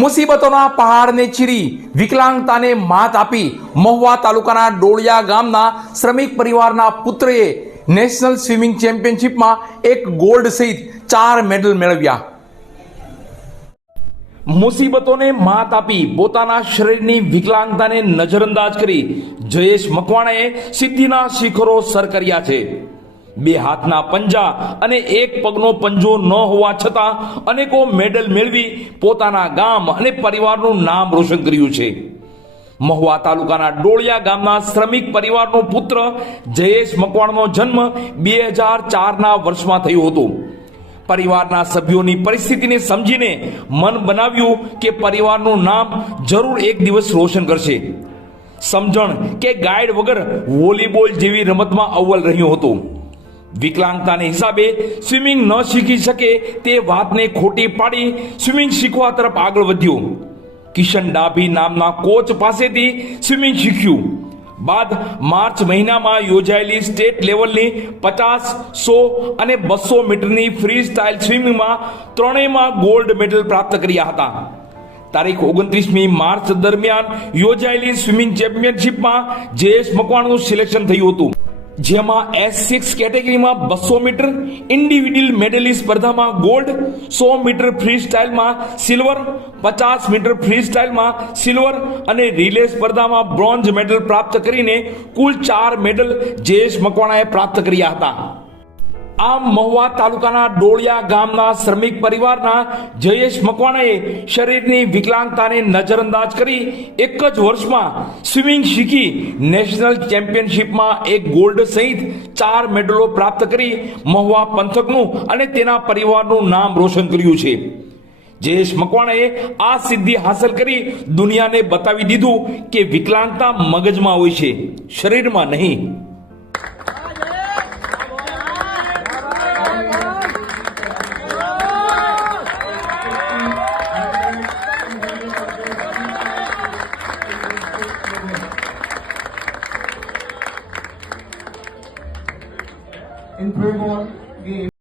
મુસીબતોના પહાડને ચીરી, વિકલાંગતાને માત આપી મહુવા તાલુકાના ડોળિયા ગામના શ્રમિક પરિવારના પુત્રએ નેશનલ સ્વિમિંગ ચેમ્પિયનશિપમાં એક ગોલ્ડ સહિત ચાર મેડલ મેળવ્યા. મુસીબતોને માત આપી પોતાના શરીરની વિકલાંગતાને નજરઅંદાજ કરી જયેશ મકવાણાએ સિદ્ધિના શિખરો સર કર્યા છે. બે હાથના પંજા અને એક પગનો પંજો ન હોવા છતાં અનેકો મેડલ મેળવી પોતાના ગામ અને પરિવારનું નામ રોશન કર્યું છે. મહુવા તાલુકાના ડોળિયા ગામના શ્રમિક પરિવારનો પુત્ર જયેશ મકવાણનો જન્મ બે હજાર ચારના વર્ષમાં થયો હતો. પરિવારના સભ્યોની પરિસ્થિતિને સમજીને મન બનાવ્યું કે પરિવારનું નામ જરૂર એક દિવસ રોશન કરશે. સમજણ કે ગાઈડ વગર વોલીબોલ જેવી રમતમાં અવ્વલ રહ્યો હતો. વિકલાંગતાને હિસાબે સ્વિમિંગ ન શીખી શકે તે વાતને ખોટી પાડી સ્વિમિંગ શીખવા તરફ આગળ વધ્યો. કિશન ડાભી નામના કોચ પાસેથી સ્વિમિંગ શીખ્યું. બાદ માર્ચ મહિનામાં યોજાયેલી સ્ટેટ લેવલની પચાસ, સો અને બસો મીટરની ફ્રી સ્ટાઇલ સ્વિમિંગમાં ત્રણેયમાં ગોલ્ડ મેડલ પ્રાપ્ત કર્યા હતા. તારીખ ઓગણત્રીસમી માર્ચ દરમિયાન યોજાયેલી સ્વિમિંગ ચેમ્પિયનશિપમાં જયેશ મકવાણનું સિલેક્શન થયું હતું. જેમાં એસ સિક્સ કેટેગરીમાં બસો મીટર ઇન્ડિવિડ્યુઅલ મેડલની સ્પર્ધામાં ગોલ્ડ સો મીટર ફ્રી સ્ટાઇલમાં સિલ્વર પચાસ મીટર ફ્રી સ્ટાઇલમાં સિલ્વર અને રિલે સ્પર્ધામાં બ્રોન્ઝ મેડલ પ્રાપ્ત કરીને કુલ ચાર મેડલ જયેશ મકવાણાએ પ્રાપ્ત કર્યા હતા. આમ મહુવા તાલુકાના ડોળિયા ગામના શ્રમિક પરિવારના જયેશ મકવાણાએ શરીરની વિકલાંગતાને નજરઅંદાજ કરી એક જ વર્ષમાં સ્વિમિંગ શીખી નેશનલ ચેમ્પિયનશિપમાં એક ગોલ્ડ સહિત ચાર મેડલો પ્રાપ્ત કરી મહુવા પંથકનું અને તેના પરિવારનું નામ રોશન કર્યું છે. જયેશ મકવાણાએ આ સિદ્ધિ હાંસલ કરી દુનિયાને બતાવી દીધું કે વિકલાંગતા મગજમાં હોય છે, શરીરમાં નહીં. em primeiro more.